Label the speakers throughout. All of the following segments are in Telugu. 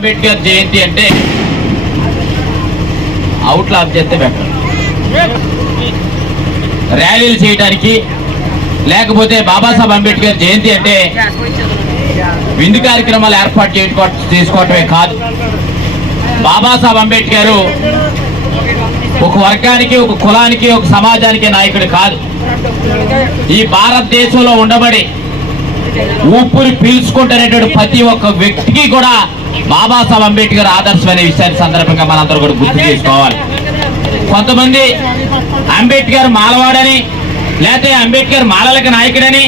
Speaker 1: అంబేద్కర్ జయంతి అంటే అవుట్ లాప్ చేస్తే బెటర్ ర్యాలీలు చేయడానికి లేకపోతే బాబాసాహెబ్ అంబేద్కర్ జయంతి అంటే విందు కార్యక్రమాలు ఏర్పాటు చేసుకో చేసుకోవటమే కాదు. బాబాసాహెబ్ అంబేద్కర్ ఒక వర్గానికి ఒక కులానికి ఒక సమాజానికి నాయకుడు కాదు. ఈ భారతదేశంలో ఉండబడి ఊపిరి పీల్చుకుంటున్నటువంటి ప్రతి ఒక్క వ్యక్తికి కూడా బాబాసాహెబ్ అంబేద్కర్ ఆదర్శం అనే విషయాన్ని సందర్భంగా మనందరూ కూడా గుర్తు చేసుకోవాలి. కొంతమంది అంబేద్కర్ మాలవాడని లేకపోతే అంబేద్కర్ మాలలకు నాయకుడని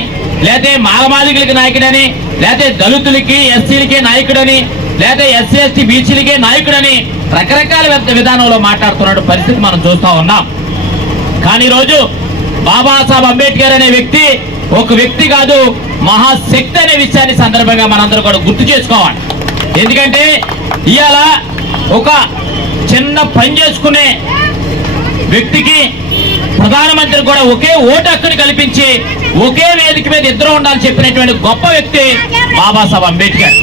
Speaker 1: లేకపోతే మాలమాదిగులకి నాయకుడని లేకపోతే దళితులకి ఎస్సీలకే నాయకుడని లేకపోతే ఎస్సీ ఎస్టీ బీసీలకే నాయకుడని రకరకాల విధానంలో మాట్లాడుతున్న పరిస్థితి మనం చూస్తా ఉన్నాం. కానీ ఈరోజు బాబాసాహెబ్ అంబేద్కర్ అనే వ్యక్తి ఒక వ్యక్తి కాదు మహాశక్తి అనే విషయాన్ని సందర్భంగా మనందరూ కూడా గుర్తు చేసుకోవాలి. ఎందుకంటే ఇవాళ ఒక చిన్న పని చేసుకునే వ్యక్తికి ప్రధానమంత్రి కూడా ఒకే ఓటు హక్కుని కల్పించి ఒకే వేదిక మీద ఇద్దరు ఉండాలని చెప్పినటువంటి గొప్ప వ్యక్తి బాబాసాహెబ్ అంబేద్కర్.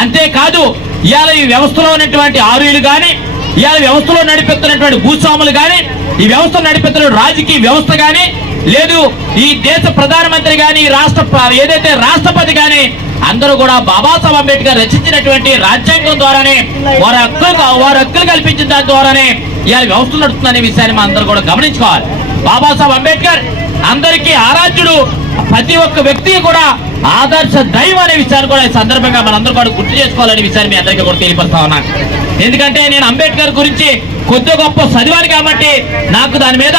Speaker 1: అంతేకాదు ఇవాళ ఈ వ్యవస్థలో ఉన్నటువంటి ఆరుయులు కానీ ఇవాళ వ్యవస్థలో నడిపిస్తున్నటువంటి భూస్వాములు కానీ ఈ వ్యవస్థ నడిపిస్తున్న రాజకీయ వ్యవస్థ కానీ లేదు ఈ దేశ ప్రధానమంత్రి కానీ రాష్ట్ర ఏదైతే రాష్ట్రపతి కానీ అందరూ కూడా బాబాసాహెబ్ అంబేద్కర్ రచించినటువంటి రాజ్యాంగం ద్వారానే వారి హక్కులు వారి హక్కులు కల్పించిన దాని ద్వారానే ఇవాళ వ్యవస్థ నడుస్తుందనే విషయాన్ని మనం అందరూ కూడా గమనించుకోవాలి. బాబాసాహెబ్ అంబేద్కర్ అందరికీ ఆరాధ్యుడు. ప్రతి ఒక్క వ్యక్తి కూడా ఆదర్శ దైవం అనే విషయాన్ని కూడా ఈ సందర్భంగా మనందరూ కూడా గుర్తు చేసుకోవాలనే విషయాన్ని మీ అందరికీ కూడా తెలియపరుస్తా ఉన్నాను ఎందుకంటే నేను అంబేద్కర్ గురించి కొద్ది గొప్ప చదివాను కాబట్టి నాకు దాని మీద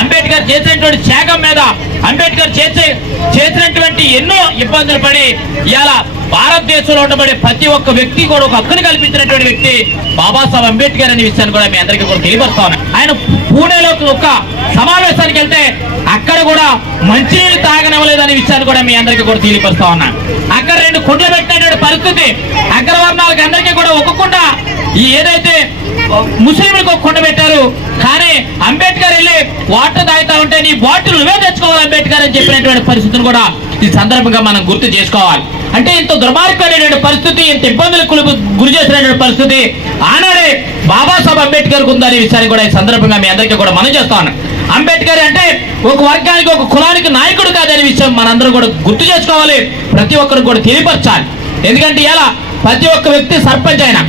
Speaker 1: అంబేద్కర్ చేసినటువంటి త్యాగం మీద అంబేద్కర్ చేసే చేసినటువంటి ఎన్నో ఇబ్బందులు పడి ఇలా భారతదేశంలో ఉండబడే ప్రతి ఒక్క వ్యక్తి కూడా ఒక హక్కును కల్పించినటువంటి వ్యక్తి బాబాసాహెబ్ అంబేద్కర్ అనే విషయాన్ని కూడా మీ అందరికీ కూడా తెలియపరుస్తా ఆయన పూణేలోకి ఒక సమావేశానికి వెళ్తే అక్కడ కూడా మంచినీళ్ళు తాగనివ్వలేదనే విషయాన్ని కూడా మీ అందరికీ కూడా తెలియపరుస్తా ఉన్నాను అక్కడ రెండు కుండ్లు పెట్టినటువంటి పరిస్థితి అగ్రవర్ణాలకు అందరికీ కూడా ఒక్కకుండా ఏదైతే ముస్లింలకు ఒక కుండ పెట్టారు కానీ అంబేద్కర్ వాటర్ తాగుతా ఉంటే నీ బాటిల్ నువ్వే తెచ్చుకోవాలి అంబేద్కర్ అని చెప్పినటువంటి పరిస్థితిని కూడా ఈ సందర్భంగా మనం గుర్తు చేసుకోవాలి. అంటే ఇంత దుర్మార్గమైనటువంటి పరిస్థితి ఇంత ఇబ్బందులకు గురి- చేసినటువంటి పరిస్థితి ఆనాడే బాబాసాహెబ్ అంబేద్కర్ ఉందనే విషయాన్ని కూడా ఈ సందర్భంగా మీ అందరికీ కూడా మనం చేస్తాను అంబేద్కర్ అంటే ఒక వర్గానికి ఒక కులానికి నాయకుడు కాదనే విషయం మనందరం కూడా గుర్తు చేసుకోవాలి ప్రతి ఒక్కరు కూడా తెలియపరచాలి. ఎందుకంటే ఇలా ప్రతి ఒక్క వ్యక్తి సర్పంచ్ అయినా